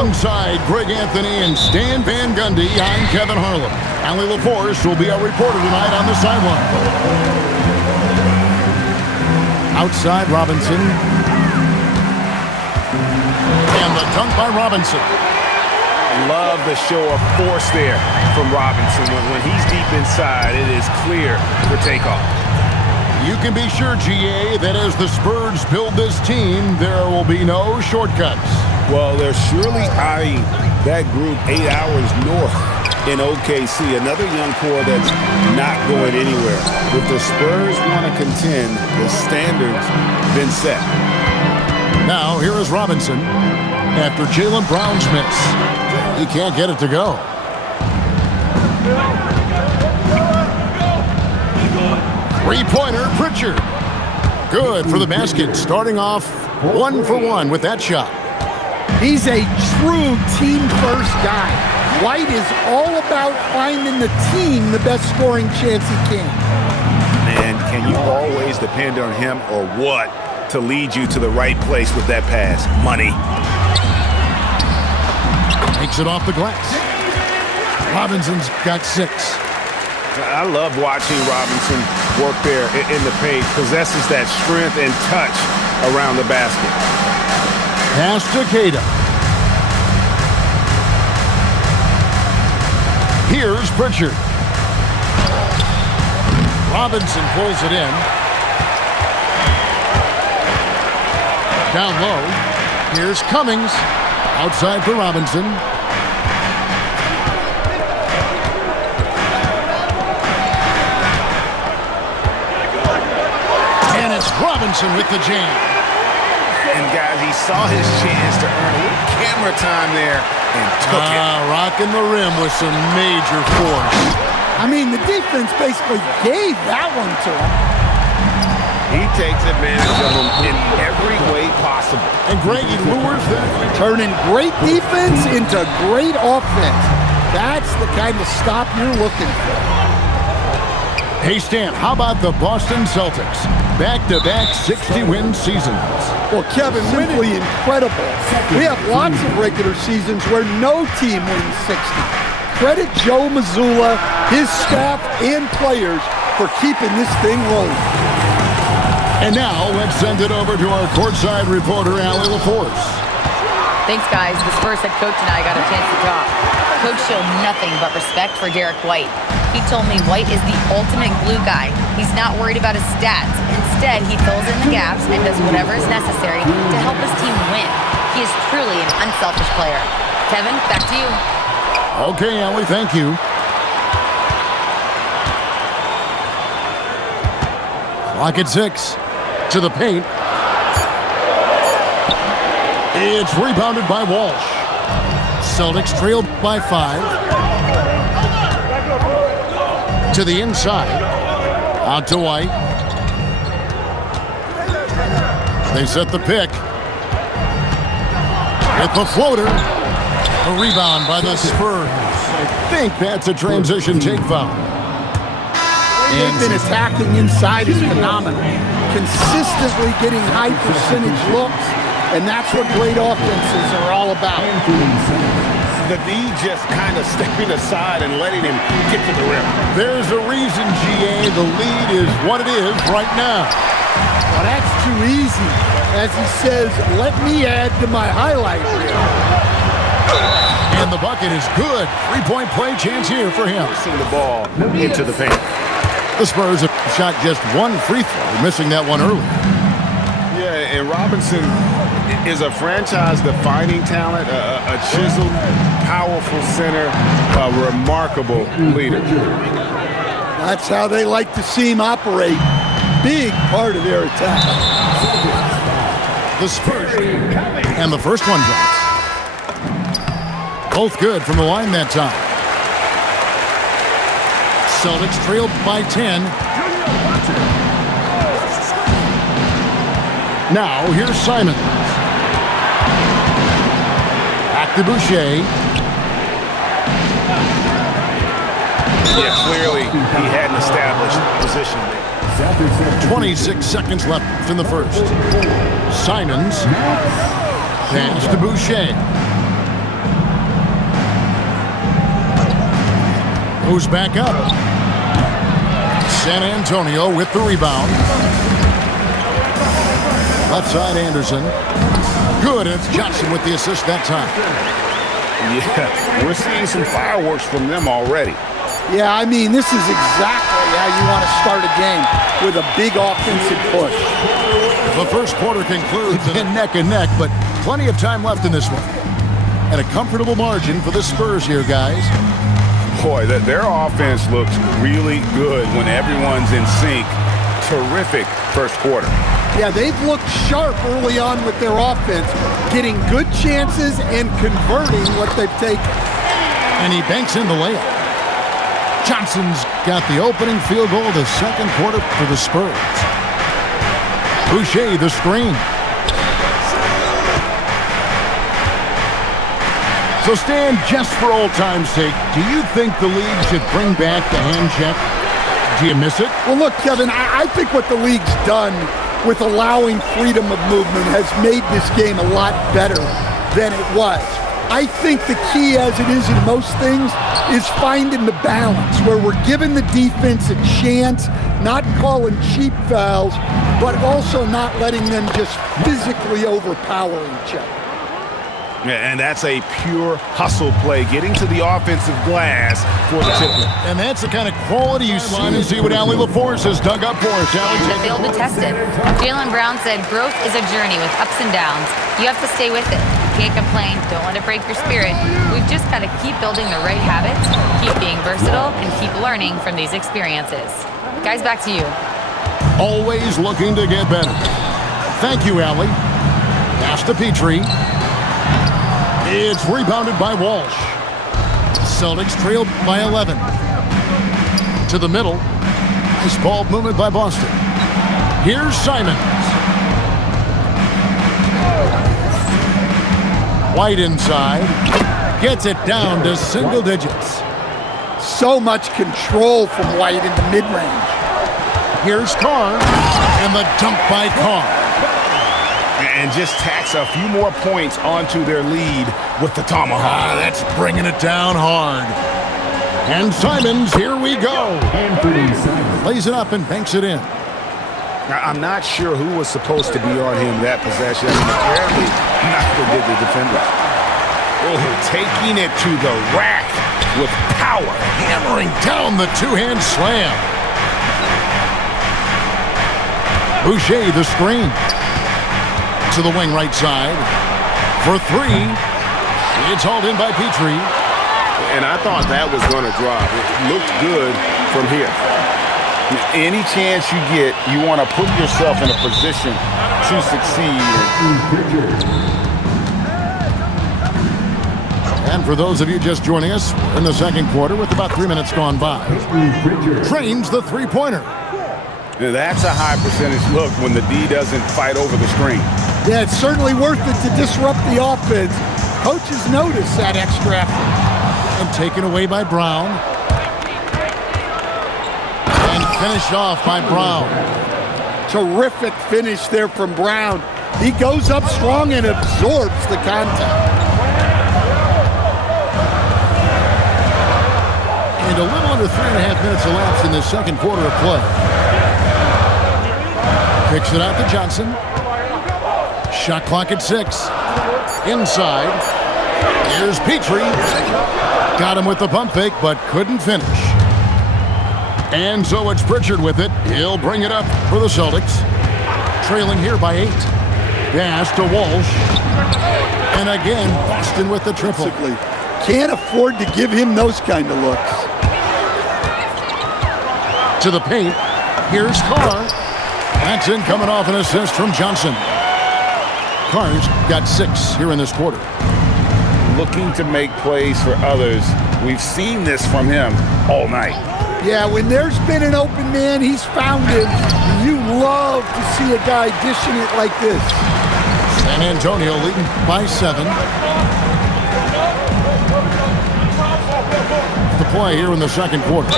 Alongside Greg Anthony and Stan Van Gundy, I'm Kevin Harlan. Allie LaForce will be our reporter tonight on the sideline. Outside Robinson. And the dunk by Robinson. Love the show of force there from Robinson. When he's deep inside, it is clear for takeoff. You can be sure, GA, that as the Spurs build this team, there will be no shortcuts. Well, they're surely eyeing that group 8 hours north in OKC. Another young core that's not going anywhere. If the Spurs want to contend, the standard's been set. Now, here is Robinson after Jaylen Brown's miss. He can't get it to go. Three-pointer, Pritchard. Good for the basket, starting off 1 for 1 with that shot. He's a true team-first guy. White is all about finding the team the best scoring chance he can. And can you always depend on him or what to lead you to the right place with that pass? Money. Takes it off the glass. Robinson's got 6. I love watching Robinson work there in the paint. Possesses that strength and touch around the basket. Pass to Queta. Here's Pritchard. Robinson pulls it in. Down low. Here's Cummings. Outside for Robinson. And it's Robinson with the jam. And guys, he saw his chance to earn a little camera time there and took it. Rocking the rim with some major force. I mean, the defense basically gave that one to him. He takes advantage of him in every way possible. And Greg, he lures them. Turning great defense into great offense. That's the kind of stop you're looking for. Hey, Stan, how about the Boston Celtics? Back-to-back 60-win seasons. Well, Kevin, simply incredible. We have lots of regular seasons where no team wins 60. Credit Joe Mazzulla, his staff, and players for keeping this thing rolling. And now, let's send it over to our courtside reporter, Allie LaForce. Thanks, guys. The Spurs head coach and I got a chance to talk. Coach showed nothing but respect for Derek White. He told me White is the ultimate glue guy. He's not worried about his stats. Instead, he fills in the gaps and does whatever is necessary to help his team win. He is truly an unselfish player. Kevin, back to you. Okay, Allie, thank you. Clock at 6. To the paint. It's rebounded by Walsh. Celtics trailed by 5. To the inside. Out to White. They set the pick. With the floater. A rebound by the Spurs. I think that's a transition take foul. They've been attacking inside is phenomenal. Consistently getting high percentage looks, and that's what great offenses are all about. The D just kind of stepping aside and letting him get to the rim. There's a reason, GA, the lead is what it is right now. Well, that's too easy. As he says, let me add to my highlight reel. And the bucket is good. 3-point play chance here for him. Forcing the ball into the paint. The Spurs have shot just 1 free throw, missing that one early. Yeah, and Robinson is a franchise-defining talent, a chiseled, powerful center, a remarkable leader. That's how they like to see him operate. Big part of their attack. The Spurs. And the first one drops. Both good from the line that time. Celtics trailed by 10. Now, here's Simons. Back to Boucher. Yeah, clearly he hadn't established position there. 26 seconds left in the first. Simons. Pass to Boucher. Moves back up. San Antonio with the rebound. Left side, Anderson. Good, and it's Johnson with the assist that time. Yeah, we're seeing some fireworks from them already. Yeah, I mean, this is exactly how you want to start a game, with a big offensive push. The first quarter concludes in neck and neck, but plenty of time left in this one. And a comfortable margin for the Spurs here, guys. Boy, their offense looks really good when everyone's in sync. Terrific first quarter. Yeah, they've looked sharp early on with their offense, getting good chances and converting what they've taken. And he banks in the layup. Johnson's got the opening field goal of the second quarter for the Spurs. Boucher, the screen. So, Stan, just for old time's sake, do you think the league should bring back the hand check? Do you miss it? Well, look, Kevin, I think what the league's done with allowing freedom of movement has made this game a lot better than it was. I think the key, as it is in most things, is finding the balance where we're giving the defense a chance, not calling cheap fouls, but also not letting them just physically overpower each other. And that's a pure hustle play, getting to the offensive glass for the tip. And that's the kind of quality you see. And see what Allie LaForce has dug up for us. But they'll be tested. Jaylen Brown said growth is a journey with ups and downs. You have to stay with it. You can't complain. Don't let it break your spirit. We've just got to keep building the right habits, keep being versatile, and keep learning from these experiences. Guys, back to you. Always looking to get better. Thank you, Allie. Pass to Petrie. It's rebounded by Walsh. Celtics trailed by 11. To the middle. Nice ball movement by Boston. Here's Simons. White inside. Gets it down to single digits. So much control from White in the mid-range. Here's Carr. And the dunk by Carr. And just tacks a few more points onto their lead with the tomahawk. That's bringing it down hard. And Simons, here we go. Lays it up and banks it in. I'm not sure who was supposed to be on him that possession. I mean, apparently, neither did the defender. Oh, taking it to the rack with power. Hammering down the two-hand slam. Boucher, the screen. To the wing right side. For three. It's hauled in by Petrie. And I thought that was going to drop. It looked good from here. Any chance you get, you want to put yourself in a position to succeed. And for those of you just joining us, we're in the second quarter with about 3 minutes gone by. Trains the three-pointer. Now that's a high percentage look when the D doesn't fight over the screen. Yeah, it's certainly worth it to disrupt the offense. Coaches notice that extra effort. And taken away by Brown. And finished off by Brown. Terrific finish there from Brown. He goes up strong and absorbs the contact. And a little under 3.5 minutes elapsed in the second quarter of play. Kicks it out to Johnson. Shot clock at 6. Inside. Here's Petrie. Got him with the pump fake, but couldn't finish. And so it's Pritchard with it. He'll bring it up for the Celtics. Trailing here by 8. Pass to Walsh. And again, Boston with the triple. Can't afford to give him those kind of looks. To the paint. Here's Carr. That's in, coming off an assist from Johnson. Carr's got 6 here in this quarter. Looking to make plays for others. We've seen this from him all night. Yeah, when there's been an open man, he's found him. You love to see a guy dishing it like this. San Antonio leading by 7. The play here in the second quarter.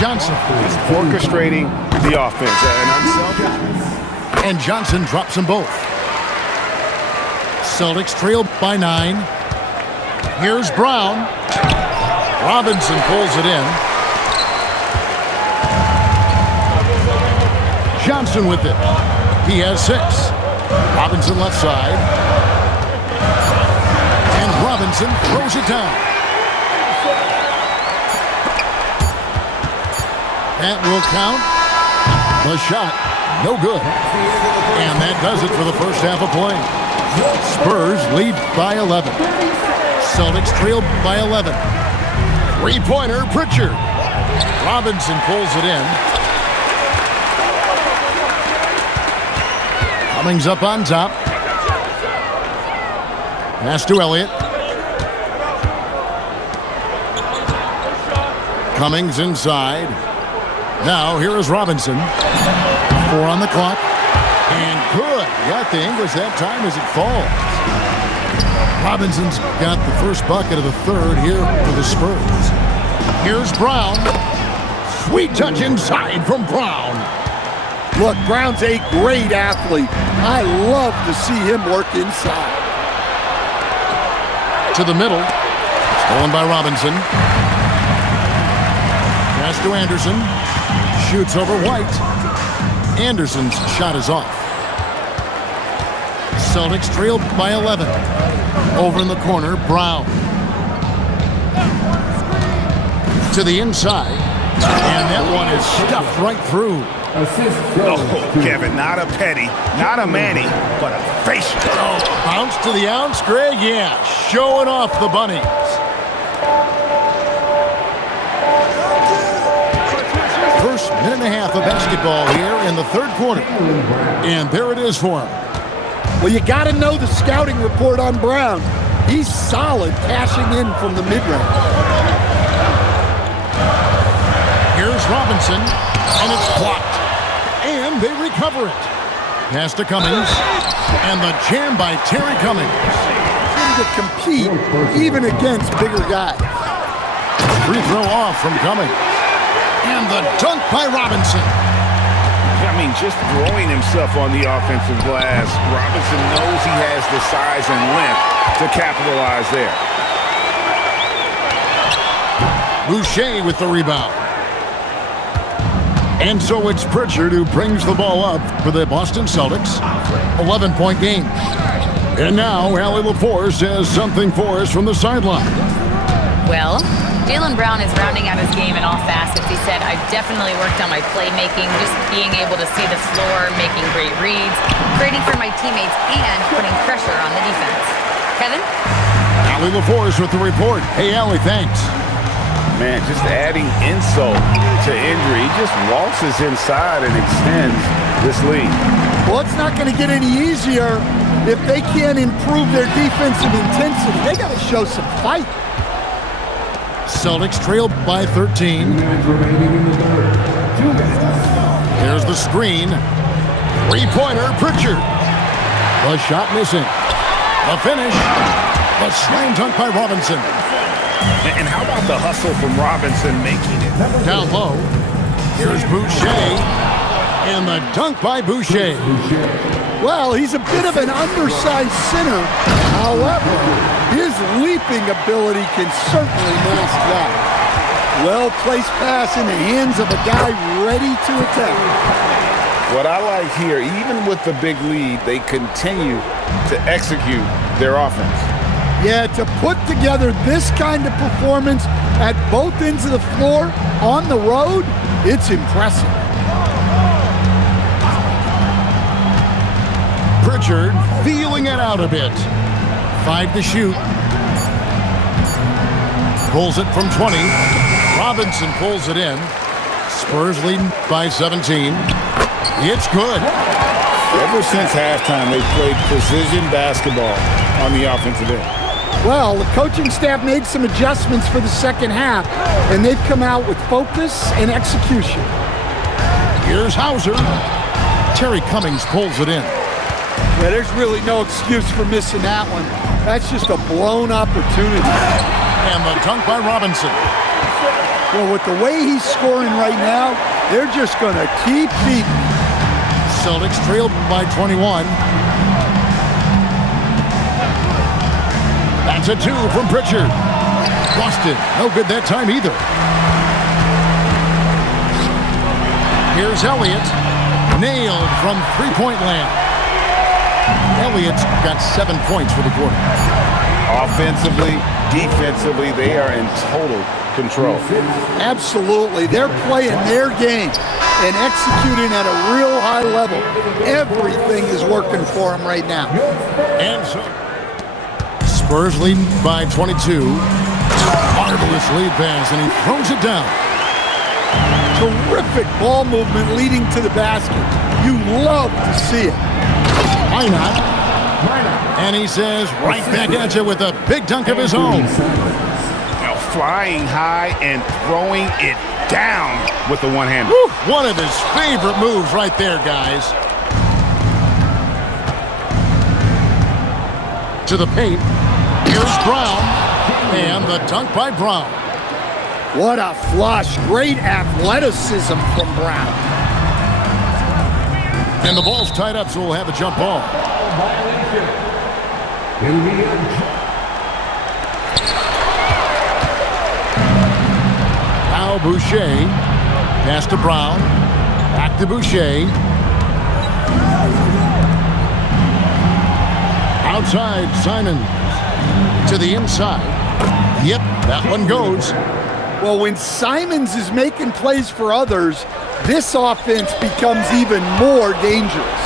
Johnson is orchestrating the offense. And Johnson drops them both. Celtics trail by 9. Here's Brown. Robinson pulls it in. Johnson with it. He has 6. Robinson left side. And Robinson throws it down. That will count. The shot, no good. And that does it for the first half of play. Spurs lead by 11. Celtics trail by 11. Three-pointer, Pritchard. Robinson pulls it in. Cummings up on top. Pass to Elliott. Cummings inside. Now here is Robinson. 4 on the clock. And good. Got the English that time as it falls. Robinson's got the first bucket of the third here for the Spurs. Here's Brown. Sweet touch inside from Brown. Look, Brown's a great athlete. I love to see him work inside. To the middle. Stolen by Robinson. Pass to Anderson. Shoots over White. Anderson's shot is off. Celtics trailed by 11. Over in the corner, Brown. To the inside. And that one is stuffed right through. Oh, Kevin, not a Petty, not a Manny, but a facial. Oh, bounce to the ounce, Greg. Yeah, showing off the bunnies. First minute and a half of basketball here in the third quarter. And there it is for him. Well, you got to know the scouting report on Brown. He's solid cashing in from the mid-range. Here's Robinson, and it's blocked. And they recover it. Pass to Cummings, and the jam by Terry Cummings. To compete even against bigger guys. Free throw off from Cummings. And the dunk by Robinson. I mean, just throwing himself on the offensive glass, Robinson knows he has the size and length to capitalize there. Boucher with the rebound. And so it's Pritchard who brings the ball up for the Boston Celtics. 11-point game. And now Allie LaForce has something for us from the sideline. Well, Jaylen Brown is rounding out his game in all facets. He said, I've definitely worked on my playmaking, just being able to see the floor, making great reads, creating for my teammates, and putting pressure on the defense. Kevin? Allie LaForce with the report. Hey, Allie, thanks. Man, just adding insult to injury. He just waltzes inside and extends this lead. Well, it's not going to get any easier if they can't improve their defensive intensity. They got to show some fight. Celtics trail by 13. There's the screen. Three-pointer, Pritchard. The shot missing. The finish. The slam dunk by Robinson. And how about the hustle from Robinson making it? Down low. Here's Boucher. And the dunk by Boucher. Well, he's a bit of an undersized center. However, his leaping ability can certainly mask that. Well-placed pass in the hands of a guy ready to attack. What I like here, even with the big lead, they continue to execute their offense. Yeah, to put together this kind of performance at both ends of the floor on the road, it's impressive. Pritchard feeling it out a bit. 5 to shoot. Pulls it from 20. Robinson pulls it in. Spurs leading by 17. It's good. Ever since halftime, they've played precision basketball on the offensive end. Well, the coaching staff made some adjustments for the second half, and they've come out with focus and execution. Here's Hauser. Terry Cummings pulls it in. Yeah, there's really no excuse for missing that one. That's just a blown opportunity. And the dunk by Robinson. Well, with the way he's scoring right now, they're just going to keep beating. Celtics trailed by 21. That's a 2 from Pritchard. Busted. No good that time either. Here's Elliott. Nailed from three-point land. Elliott's got 7 points for the quarter. Offensively, defensively, they are in total control. Absolutely. They're playing their game and executing at a real high level. Everything is working for them right now. And so Spurs leading by 22. Marvelous lead pass, and he throws it down. Terrific ball movement leading to the basket. You love to see it. Why not? And he says, right back at you with a big dunk of his own. Now flying high and throwing it down with the one-hander. One of his favorite moves right there, guys. To the paint. Here's Brown. And the dunk by Brown. What a flush. Great athleticism from Brown. And the ball's tied up, so we'll have a jump ball. Now Boucher. Pass to Brown. Back to Boucher. Outside, Simon. To the inside. Yep, that one goes. Well, when Simons is making plays for others, this offense becomes even more dangerous.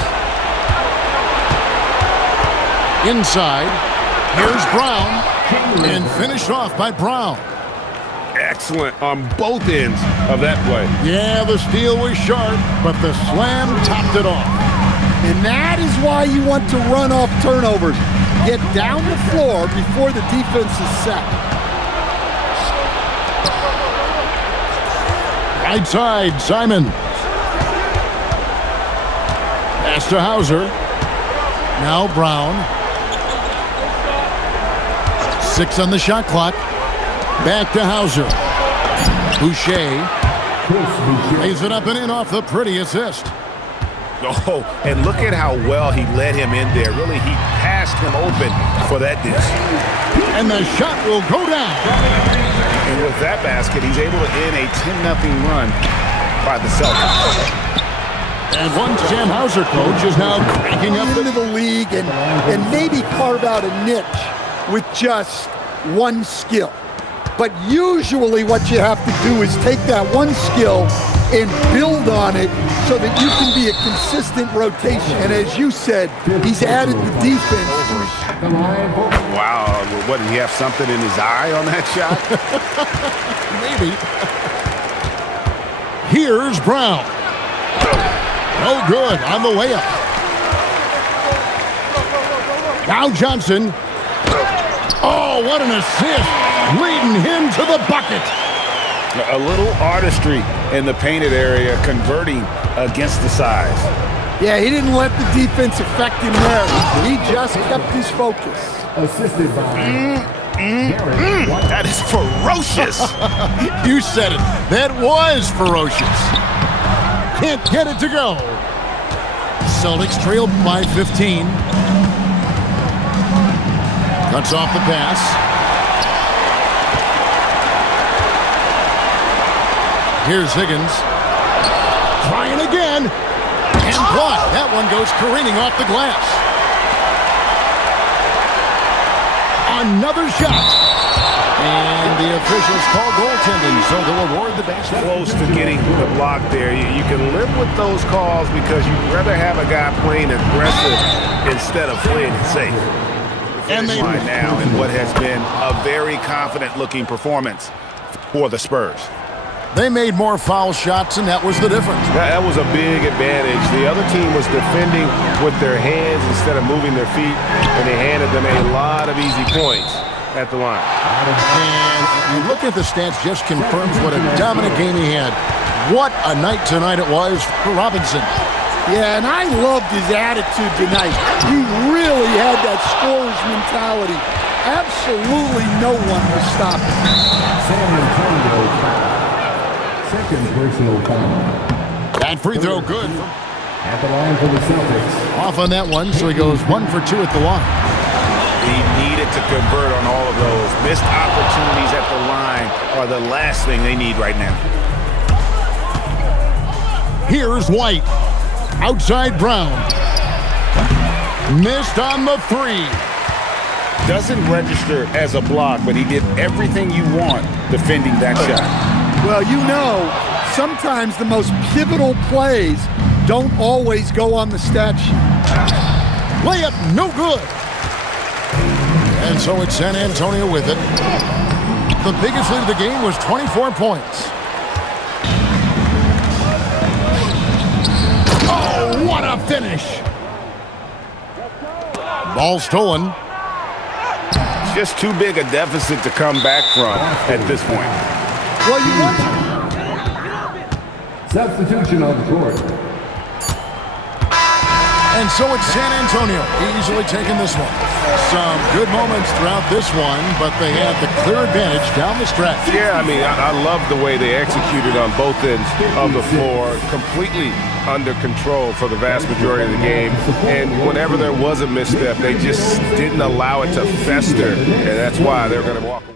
Inside, here's Brown, and finished off by Brown. Excellent on both ends of that play. Yeah, the steal was sharp, but the slam topped it off. And that is why you want to run off turnovers. Get down the floor before the defense is set. Right side, Simon. Pass to Hauser. Now Brown. 6 on the shot clock. Back to Hauser. Boucher. Lays it up and in off the pretty assist. Oh, and look at how well he let him in there. Really, he passed him open for that dish. And the shot will go down. And with that basket, he's able to end a 10-0 run by the Celtics. And one Sam Hauser coach is now cranking up into the league and maybe carve out a niche with just one skill. But usually what you have to do is take that one skill and build on it so that you can be a consistent rotation. And as you said, he's added the defense. Wow, what, did he have something in his eye on that shot? Maybe. Here's Brown. No good on the way up. Now Johnson. Oh, what an assist. Leading him to the bucket. A little artistry in the painted area, converting against the size. Yeah, he didn't let the defense affect him there. He just kept his focus. Assisted by That is ferocious. You said it. That was ferocious. Can't get it to go. Celtics trailed by 15. Cuts off the pass. Here's Higgins. Trying again. And blocked. That one goes careening off the glass. Another shot. And the officials call goaltending, so they'll award the basket. Close to getting the block there. You can live with those calls because you'd rather have a guy playing aggressive instead of playing safe. And they now in what has been a very confident-looking performance for the Spurs. They made more foul shots, and that was the difference. That was a big advantage. The other team was defending with their hands instead of moving their feet, and they handed them a lot of easy points at the line. And look at the stats, just confirms what a dominant game he had. What a night tonight it was for Robinson. Yeah, and I loved his attitude tonight. He really had that scorer's mentality. Absolutely no one was stopping. San Antonio. Second personal foul. That free throw good. At the line for the Celtics. Off on that one, so he goes 1 for 2 at the line. He needed to convert on all of those. Missed opportunities at the line are the last thing they need right now. Here's White. Outside Brown. Missed on the three. Doesn't register as a block, but he did everything you want defending that shot. Well, you know, sometimes the most pivotal plays don't always go on the stat sheet. Layup, no good. And so it's San Antonio with it. The biggest lead of the game was 24 points. Oh, what a finish. Ball stolen. Just too big a deficit to come back from at this point. Well, you want Substitution on the court. And so it's San Antonio easily taking this one. Some good moments throughout this one, but they had the clear advantage down the stretch. Yeah, I mean, I love the way they executed on both ends of the floor. Completely under control for the vast majority of the game. And whenever there was a misstep, they just didn't allow it to fester. And that's why they're going to walk away.